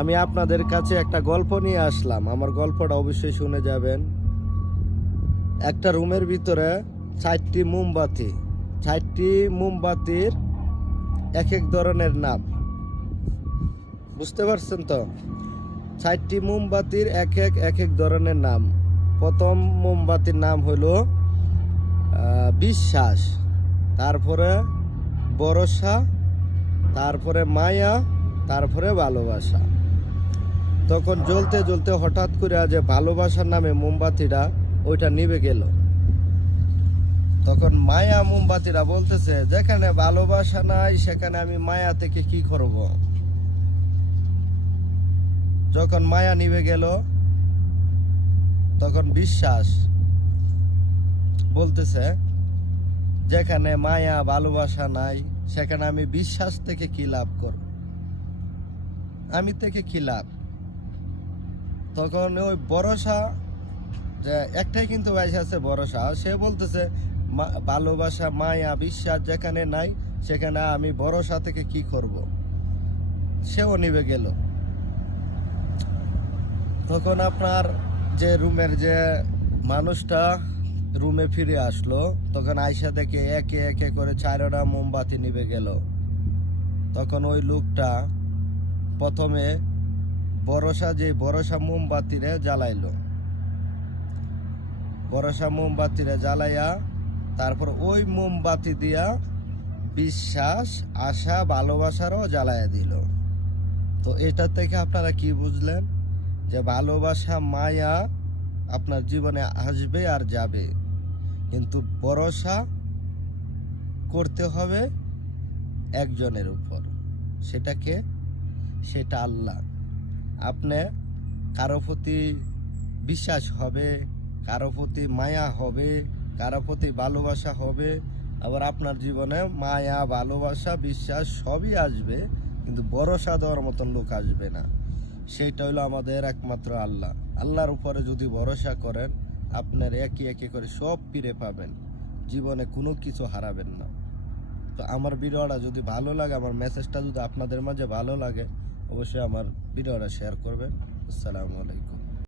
আমি আপনাদের কাছে একটা গল্প নিয়ে আসলাম। আমার গল্পটা অবশ্যই শুনে যাবেন। একটা রুমের ভিতরে 4টি মোমবাতি, 4টি মোমবাতির এক এক ধরনের নাম। বুঝতে পারছেন তো? 4টি মোমবাতির এক এক ধরনের নাম। প্রথম মোমবাতির নাম হলো বিশ্বাস, তারপরে ভরসা, তারপরে মায়া, তারপরে ভালোবাসা। তখন জ্বলতে জ্বলতে হঠাৎ করে যে ভালোবাসার নামে মোমবাতিটা ওইটা নিভে গেল। তখন মায়া মোমবাতিরা বলতেছে, যেখানে ভালোবাসা নাই সেখানে আমি মায়া থেকে কি করব। যখন মায়া নিভে গেল তখন বিশ্বাস বলতেছে, যেখানে মায়া ভালোবাসা নাই সেখানে আমি বিশ্বাস থেকে কি লাভ করব, আমি থেকে কি লাভ। তখন ওই ভরসা, যে একটাই কিন্তু ভাইস আছে ভরসা, সে বলতেছে ভালোবাসা মায়া বিশ্বাস যেখানে নাই সেখানে আমি ভরসা থেকে কি করব। সেও নিভে গেল। তখন আপনার যে রুমের যে মানুষটা রুমে ফিরে আসলো, তখন আয়সা দেখে একে একে করে 4টা মোমবাতি নিভে গেল। তখন ওই লোকটা প্রথমে ভরসা মোমবাতিরে জ্বালাইলো। ভরসা মোমবাতিরে জ্বালাইয়া তারপর ওই মোমবাতি দিয়া বিশ্বাস আশা ভালোবাসারও জ্বালাইয়া দিল। তো এটা থেকে আপনারা কি বুঝলেন? যে ভালোবাসা মায়া আপনার জীবনে আসবে আর যাবে, কিন্তু ভরসা করতে হবে একজনের উপর। সেটাকে সেটা আল্লাহ। আপনি কারো প্রতি বিশ্বাস হবে, কারো প্রতি মায়া হবে, কারো প্রতি ভালোবাসা হবে। আবার আপনার জীবনে মায়া ভালোবাসা বিশ্বাস সবই আসবে, কিন্তু ভরসা দেওয়ার মতন লোক আসবে না। সেইটা হলো আমাদের একমাত্র আল্লাহ। আল্লাহর উপরে যদি ভরসা করেন, আপনার একে একে করে সব ফিরে পাবেন, জীবনে কোনো কিছু হারাবেন না। তো আমার ভিডিওটা যদি ভালো লাগে, আমার মেসেজটা যদি আপনাদের মাঝে ভালো লাগে, অবশ্যই আমার ভিডিওটা শেয়ার করবেন। আসসালামু আলাইকুম।